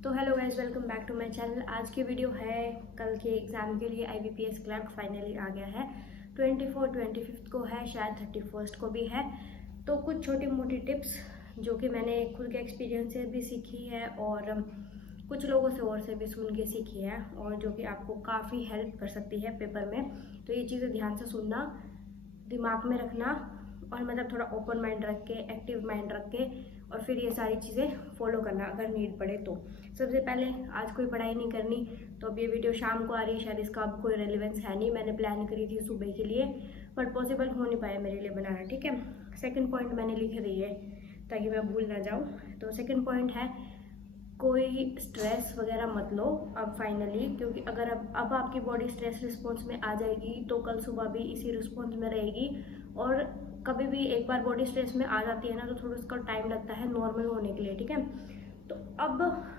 तो hello guys, welcome back to my channel. आज की वीडियो है कल के एग्ज़ाम के लिए। IBPS क्लर्क फाइनली आ गया है। 24-25 को है, शायद 31 को भी है। तो कुछ छोटी मोटी टिप्स जो कि मैंने खुद के एक्सपीरियंस से भी सीखी है और कुछ लोगों से और से भी सुन के सीखी है, और जो कि आपको काफ़ी हेल्प कर सकती है पेपर में। तो ये चीज़ें ध्यान से सुनना, दिमाग में रखना, और मतलब थोड़ा ओपन माइंड रख के, एक्टिव माइंड रख के, और फिर ये सारी चीज़ें फॉलो करना अगर नीड पड़े तो। सबसे पहले, आज कोई पढ़ाई नहीं करनी तो अब ये वीडियो शाम को आ रही है, शायद इसका अब कोई रेलिवेंस है नहीं। मैंने प्लान करी थी सुबह के लिए, बट पॉसिबल हो नहीं पाया मेरे लिए बनाना। ठीक है, सेकंड पॉइंट मैंने लिख दी है ताकि मैं भूल ना जाऊँ। तो सेकंड पॉइंट है, कोई स्ट्रेस वगैरह मत लो अब फाइनली, क्योंकि अगर अब आपकी बॉडी स्ट्रेस रिस्पॉन्स में आ जाएगी तो कल सुबह भी इसी रिस्पॉन्स में रहेगी। और कभी भी एक बार बॉडी स्ट्रेस में आ जाती है ना, तो थोड़ा उसका टाइम लगता है नॉर्मल होने के लिए। ठीक है, तो अब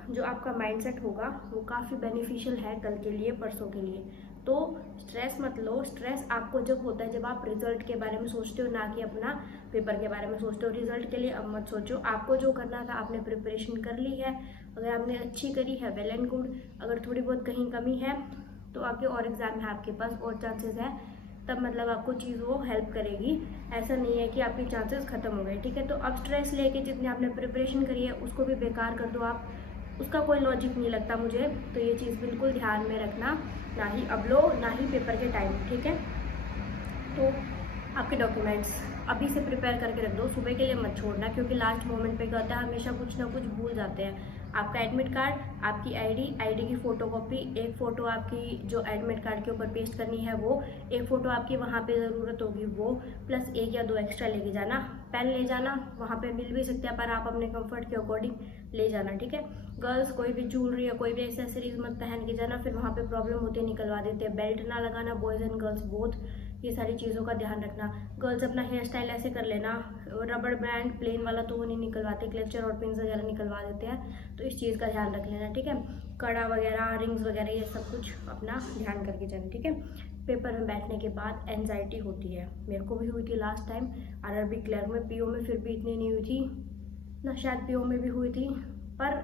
जो आपका माइंडसेट होगा वो काफ़ी बेनिफिशियल है कल के लिए, परसों के लिए। तो स्ट्रेस मत लो। स्ट्रेस आपको जब होता है जब आप रिजल्ट के बारे में सोचते हो, ना कि अपना पेपर के बारे में सोचते हो। रिजल्ट के लिए अब मत सोचो। आपको जो करना था आपने प्रिपरेशन कर ली है, अगर आपने अच्छी करी है वेल एंड गुड। अगर थोड़ी बहुत कहीं कमी है तो आगे और एग्जाम है आपके पास, और चांसेस है, तब मतलब आपको चीज़ वो हेल्प करेगी। ऐसा नहीं है कि आपके चांसेस खत्म हो गए। ठीक है, तो अब स्ट्रेस लेके जितने आपने प्रिपरेशन करी है उसको भी बेकार कर दो आप, उसका कोई लॉजिक नहीं लगता मुझे। तो ये चीज़ बिल्कुल ध्यान में रखना, ना ही अब लो ना ही पेपर के टाइम। ठीक है, तो आपके डॉक्यूमेंट्स अभी से प्रिपेयर करके रख दो, सुबह के लिए मत छोड़ना, क्योंकि लास्ट मोमेंट पे क्या होता है, हमेशा कुछ ना कुछ भूल जाते हैं। आपका एडमिट कार्ड, आपकी आईडी की फ़ोटोकॉपी, एक फ़ोटो आपकी जो एडमिट कार्ड के ऊपर पेस्ट करनी है वो, एक फ़ोटो आपकी वहाँ पे ज़रूरत होगी वो, प्लस 1 या 2 एक्स्ट्रा लेके जाना। पेन ले जाना, वहाँ पे मिल भी सकते हैं पर आप अपने कंफर्ट के अकॉर्डिंग ले जाना। ठीक है, गर्ल्स कोई भी ज्वेलरी या कोई भी एक्सेसरीज मत पहन के जाना, फिर वहाँ पे प्रॉब्लम होती है, निकलवा देते हैं। बेल्ट ना लगाना, बॉयज़ एंड गर्ल्स बोथ, ये सारी चीज़ों का ध्यान रखना। गर्ल्स अपना हेयर स्टाइल ऐसे कर लेना, रबड़ बैंड प्लेन वाला तो वो नहीं निकलवाते, क्लेचर और पिन्स वगैरह निकलवा देते हैं, तो इस चीज़ का ध्यान रख लेना। ठीक है, कड़ा वगैरह, रिंग्स वगैरह, ये सब कुछ अपना ध्यान करके जाना। ठीक है, पेपर में बैठने के बाद एनजाइटी होती है, मेरे को भी हुई थी लास्ट टाइम RRB क्लर्क में। PO में फिर भी इतनी नहीं हुई थी ना, शायद PO में भी हुई थी, पर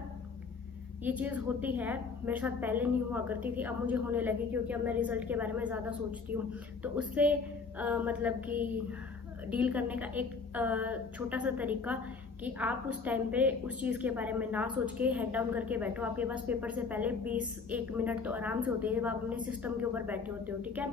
ये चीज़ होती है। मेरे साथ पहले नहीं हुआ करती थी, अब मुझे होने लगी, क्योंकि अब मैं रिज़ल्ट के बारे में ज़्यादा सोचती हूँ। तो उससे मतलब कि डील करने का एक छोटा सा तरीका, कि आप उस टाइम पे उस चीज़ के बारे में ना सोच के हेड डाउन करके बैठो। आपके पास पेपर से पहले 20-1 मिनट तो आराम से होते हैं जब आप अपने सिस्टम के ऊपर बैठे होते हो। ठीक है,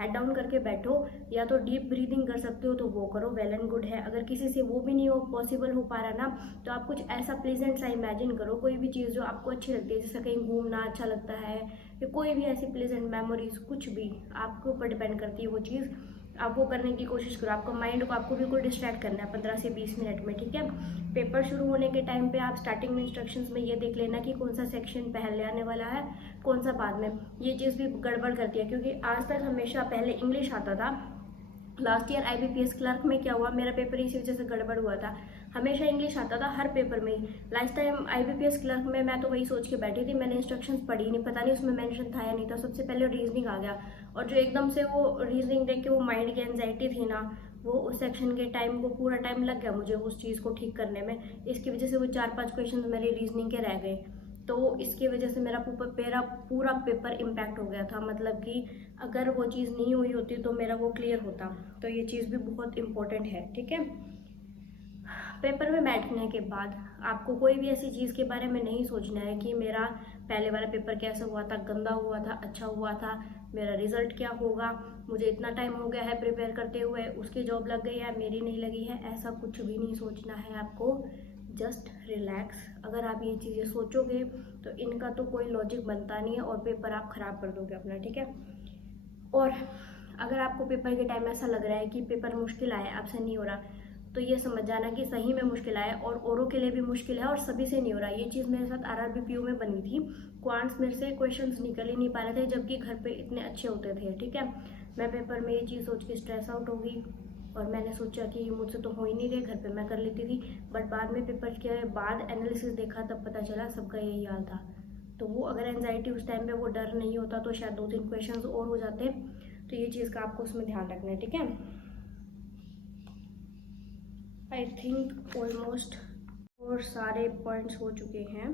हेड डाउन करके बैठो, या तो डीप ब्रीदिंग कर सकते हो तो वो करो, वेल एंड गुड है। अगर किसी से वो भी नहीं हो पॉसिबल हो पा रहा ना, तो आप कुछ ऐसा प्लेजेंट सा इमेजिन करो, कोई भी चीज़ जो आपको अच्छी लगती है, जैसे कहीं घूमना अच्छा लगता है, या कोई भी ऐसी प्लेजेंट मेमोरीज, कुछ भी आपके ऊपर डिपेंड करती है वो चीज़। आप वो करने की कोशिश करो, आपका माइंड को आपको बिल्कुल डिस्ट्रैक्ट करना है 15 से 20 मिनट में। ठीक है, पेपर शुरू होने के टाइम पे आप स्टार्टिंग में इंस्ट्रक्शंस में ये देख लेना कि कौन सा सेक्शन पहले आने वाला है, कौन सा बाद में। ये चीज़ भी गड़बड़ करती है, क्योंकि आज तक हमेशा पहले इंग्लिश आता था। लास्ट ईयर IBPS क्लर्क में क्या हुआ, मेरा पेपर इसी वजह से गड़बड़ हुआ था। हमेशा इंग्लिश आता था हर पेपर में ही। लास्ट टाइम IBPS क्लर्क में मैं तो वही सोच के बैठी थी, मैंने इंस्ट्रक्शंस पढ़ी नहीं, पता नहीं उसमें मेंशन था या नहीं था। सबसे पहले रीजनिंग आ गया, और जो एकदम से वो रीजनिंग देख के वो माइंड की एंजाइटी थी ना, वो उस सेक्शन के टाइम को पूरा टाइम लग गया मुझे उस चीज़ को ठीक करने में। इसकी वजह से वो 4-5 क्वेश्चन मेरे रीजनिंग के रह गए, तो इसकी वजह से मेरा पूरा पेपर इम्पैक्ट हो गया था। मतलब कि अगर वो चीज़ नहीं हुई होती तो मेरा वो क्लियर होता। तो ये चीज़ भी बहुत इम्पोर्टेंट है। ठीक है, पेपर में बैठने के बाद आपको कोई भी ऐसी चीज़ के बारे में नहीं सोचना है कि मेरा पहले वाला पेपर कैसा हुआ था, गंदा हुआ था, अच्छा हुआ था, मेरा रिजल्ट क्या होगा, मुझे इतना टाइम हो गया है प्रिपेयर करते हुए, उसकी जॉब लग गई है, मेरी नहीं लगी है। ऐसा कुछ भी नहीं सोचना है आपको, जस्ट रिलैक्स। अगर आप ये चीज़ें सोचोगे तो इनका तो कोई लॉजिक बनता नहीं है, और पेपर आप ख़राब कर दोगे अपना। ठीक है, और अगर आपको पेपर के टाइम ऐसा लग रहा है कि पेपर मुश्किल आया, आपसे नहीं हो रहा, तो ये समझ जाना कि सही में मुश्किल आया, और औरों के लिए भी मुश्किल है, और सभी से नहीं हो रहा। ये चीज़ मेरे साथ RRB PO में बनी थी। क्वांट्स मेरे से क्वेश्चंस निकल ही नहीं पा रहे थे, जबकि घर पे इतने अच्छे होते थे। ठीक है, मैं पेपर में ये चीज़ सोच के स्ट्रेस आउट हो गई, और मैंने सोचा कि मुझसे तो हो ही नहीं रहे, घर पे मैं कर लेती थी। बट बाद में पेपर के बाद एनालिसिस देखा, तब पता चला सबका यही हाल था। तो वो अगर एनजाइटी उस टाइम पे वो डर नहीं होता तो शायद 2-3 क्वेश्चंस और हो जाते। तो ये चीज़ का आपको उसमें ध्यान रखना है। ठीक है, आई थिंक ऑलमोस्ट और सारे पॉइंट्स हो चुके हैं।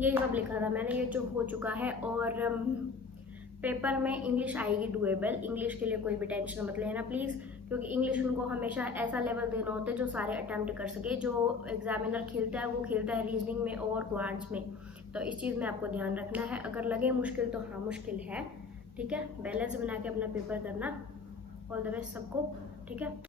यही सब लिखा था मैंने, ये जो हो चुका है। और पेपर में इंग्लिश आएगी डुएबल, इंग्लिश के लिए कोई भी टेंशन मत लेना प्लीज़, क्योंकि इंग्लिश उनको हमेशा ऐसा लेवल देना होता है जो सारे अटेम्प्ट कर सके। जो एग्जामिनर खेलता है वो खेलता है रीजनिंग में और क्वांट्स में, तो इस चीज़ में आपको ध्यान रखना है। अगर लगे मुश्किल तो हाँ मुश्किल है, ठीक है। बैलेंस बना के अपना पेपर करना। ऑल द बेस्ट सबको, ठीक है।